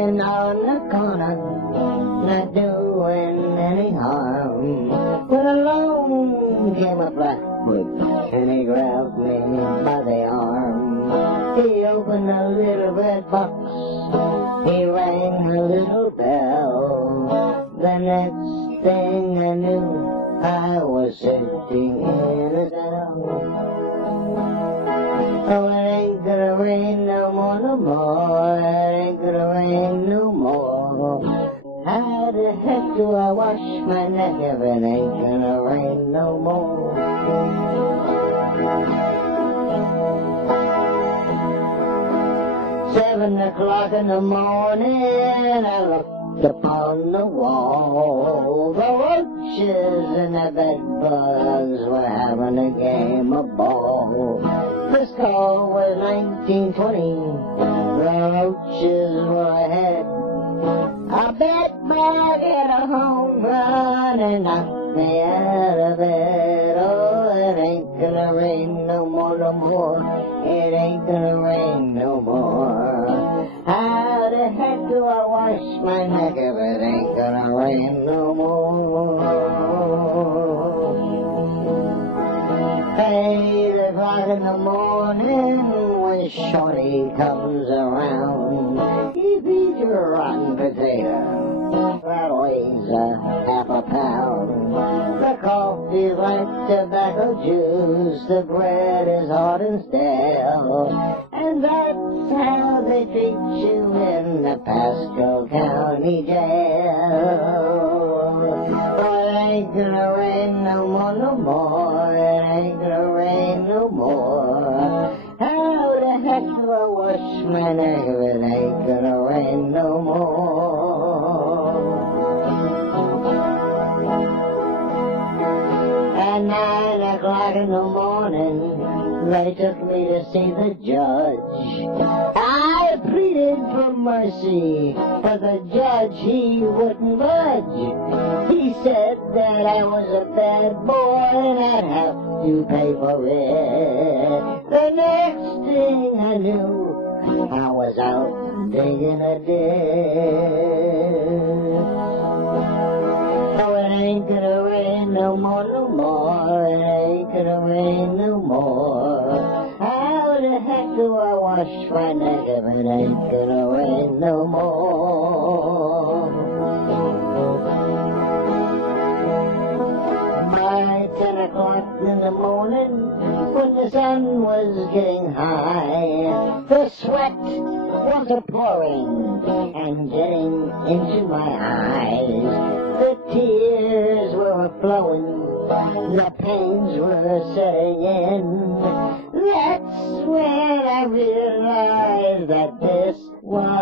standing on the corner, not doing any harm. But along came a blackfoot, and he grabbed me by the arm. He opened a little red box, he rang a little bell. The next thing I knew, I was sitting in a cell. Oh, it ain't gonna rain no more, no more. It ain't gonna rain no more. How the heck do I wash my neck if it ain't gonna rain no more? 7 o'clock in the morning, I looked upon the wall. The roaches and the bedbugs were having a game of ball. The score was 19-20. The roaches were ahead. A bedbug hit a home run and knocked me out of bed. Oh, it ain't gonna rain no more, no more. It ain't gonna rain no more. How the heck do I wash my neck if it ain't gonna rain no more? 8 o'clock in the morning, when Shorty comes around, he feeds you a rotten potato that weighs half a pound. The coffee's like tobacco juice, the bread is hard and stale, and that's how they treat you in the Pasco County Jail. But it ain't gonna rain no more, no more. It ain't gonna rain no more. How the heck do I wash my neck if it ain't gonna rain no more? At 9 o'clock in the morning, they took me to see the judge. I pleaded for mercy, but the judge, he wouldn't budge. He said that I was a bad boy and I'd have to pay for it. The next thing I knew, I was out digging a ditch. Oh, it ain't gonna rain no more, no more. It ain't gonna rain no more. How the heck do I wash my neck if it ain't gonna rain no more? By 10 o'clock in the morning, when the sun was getting high, the sweat was a-pouring and getting into my eyes. The tears were flowing, the pains were setting in. That's when I realized that this was